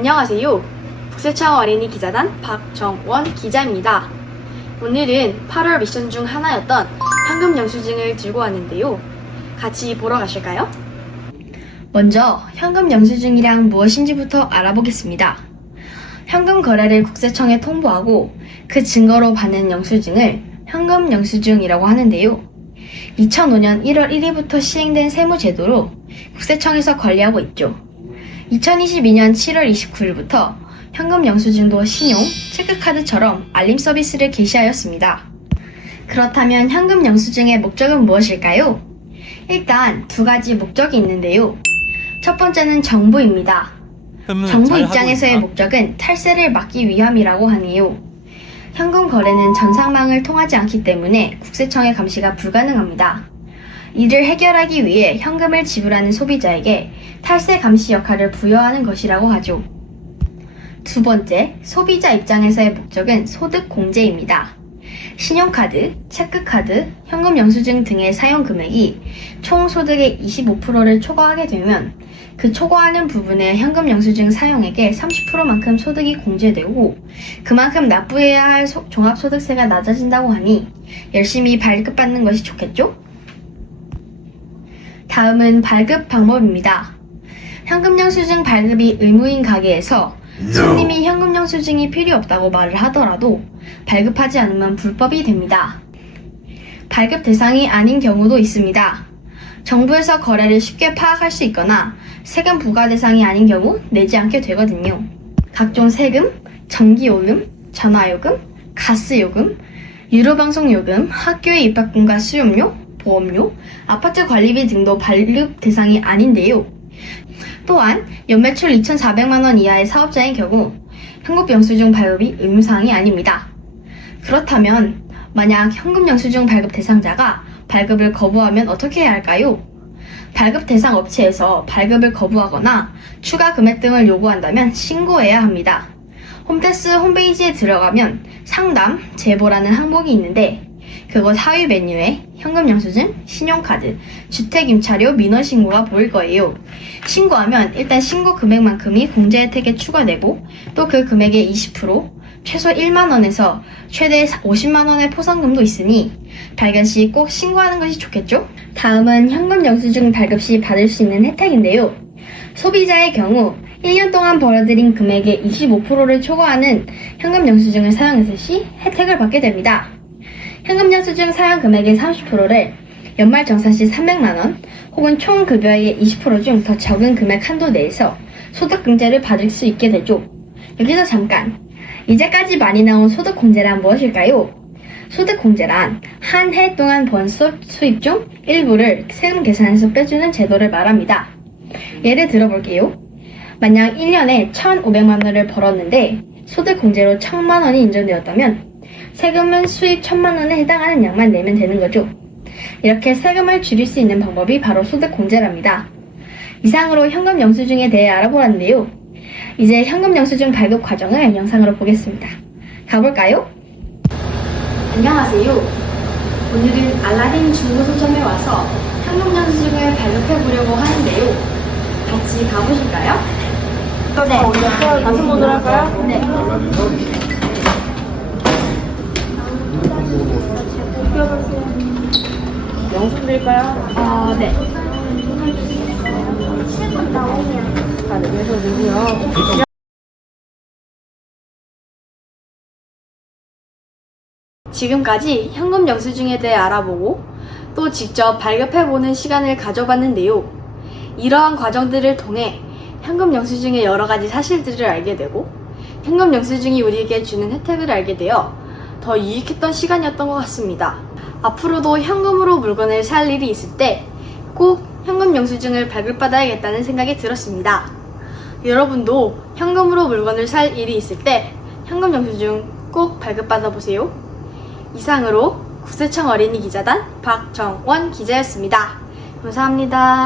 안녕하세요. 국세청 어린이 기자단 박정원 기자입니다. 오늘은 8월 미션 중 하나였던 현금 영수증을 들고 왔는데요. 같이 보러 가실까요? 먼저 현금 영수증이란 무엇인지부터 알아보겠습니다. 현금 거래를 국세청에 통보하고 그 증거로 받는 영수증을 현금 영수증이라고 하는데요. 2005년 1월 1일부터 시행된 세무제도로 국세청에서 관리하고 있죠. 2022년 7월 29일부터 현금 영수증도 신용, 체크카드처럼 알림 서비스를 개시하였습니다. 그렇다면 현금 영수증의 목적은 무엇일까요? 일단 두 가지 목적이 있는데요. 첫 번째는 정부입니다. 정부 입장에서의 목적은 탈세를 막기 위함이라고 하네요. 현금 거래는 전산망을 통하지 않기 때문에 국세청의 감시가 불가능합니다. 이를 해결하기 위해 현금을 지불하는 소비자에게 탈세 감시 역할을 부여하는 것이라고 하죠. 두 번째, 소비자 입장에서의 목적은 소득 공제입니다. 신용카드, 체크카드, 현금 영수증 등의 사용 금액이 총 소득의 25%를 초과하게 되면 그 초과하는 부분의 현금 영수증 사용액의 30%만큼 소득이 공제되고 그만큼 납부해야 할 종합소득세가 낮아진다고 하니 열심히 발급받는 것이 좋겠죠? 다음은 발급 방법입니다. 현금 영수증 발급이 의무인 가게에서 손님이 현금 영수증이 필요 없다고 말을 하더라도 발급하지 않으면 불법이 됩니다. 발급 대상이 아닌 경우도 있습니다. 정부에서 거래를 쉽게 파악할 수 있거나 세금 부과 대상이 아닌 경우 내지 않게 되거든요. 각종 세금, 전기요금, 전화요금, 가스요금, 유료방송요금, 학교의 입학금과 수업료, 보험료, 아파트 관리비 등도 발급 대상이 아닌데요. 또한 연매출 2,400만원 이하의 사업자인 경우 현금 영수증 발급이 의무사항이 아닙니다. 그렇다면 만약 현금 영수증 발급 대상자가 발급을 거부하면 어떻게 해야 할까요? 발급 대상 업체에서 발급을 거부하거나 추가 금액 등을 요구한다면 신고해야 합니다. 홈택스 홈페이지에 들어가면 상담, 제보라는 항목이 있는데 그곳 하위 메뉴에 현금 영수증, 신용카드, 주택임차료 민원 신고가 보일 거예요. 신고하면 일단 신고 금액만큼이 공제 혜택에 추가되고 또 그 금액의 20%, 최소 1만원에서 최대 50만원의 포상금도 있으니 발견 시 꼭 신고하는 것이 좋겠죠? 다음은 현금 영수증 발급 시 받을 수 있는 혜택인데요. 소비자의 경우 1년 동안 벌어들인 금액의 25%를 초과하는 현금 영수증을 사용했을 시 혜택을 받게 됩니다. 현금 영수증 사용 금액의 30%를 연말정산 시 300만원 혹은 총 급여의 20% 중 더 적은 금액 한도 내에서 소득공제를 받을 수 있게 되죠. 여기서 잠깐! 이제까지 많이 나온 소득공제란 무엇일까요? 소득공제란 한 해 동안 번 수입 중 일부를 세금 계산에서 빼주는 제도를 말합니다. 예를 들어볼게요. 만약 1년에 1,500만원을 벌었는데 소득공제로 1,000만원이 인정되었다면 세금은 수입 1,000만원에 해당하는 양만 내면 되는 거죠. 이렇게 세금을 줄일 수 있는 방법이 바로 소득공제랍니다. 이상으로 현금 영수증에 대해 알아보았는데요. 이제 현금 영수증 발급 과정을 영상으로 보겠습니다. 가볼까요? 안녕하세요. 오늘은 알라딘 중고서점에 와서 현금 영수증을 발급해 보려고 하는데요. 같이 가보실까요? 네. 다시 모드로 할까요? 네. 영수 드릴까요? 네. 자, 네, 그래서 누구요? 지금까지 현금 영수증에 대해 알아보고 또 직접 발급해보는 시간을 가져봤는데요. 이러한 과정들을 통해 현금 영수증의 여러 가지 사실들을 알게 되고 현금 영수증이 우리에게 주는 혜택을 알게 되어 더 유익했던 시간이었던 것 같습니다. 앞으로도 현금으로 물건을 살 일이 있을 때 꼭 현금 영수증을 발급받아야겠다는 생각이 들었습니다. 여러분도 현금으로 물건을 살 일이 있을 때 현금 영수증 꼭 발급받아 보세요. 이상으로 국세청 어린이 기자단 박정원 기자였습니다. 감사합니다.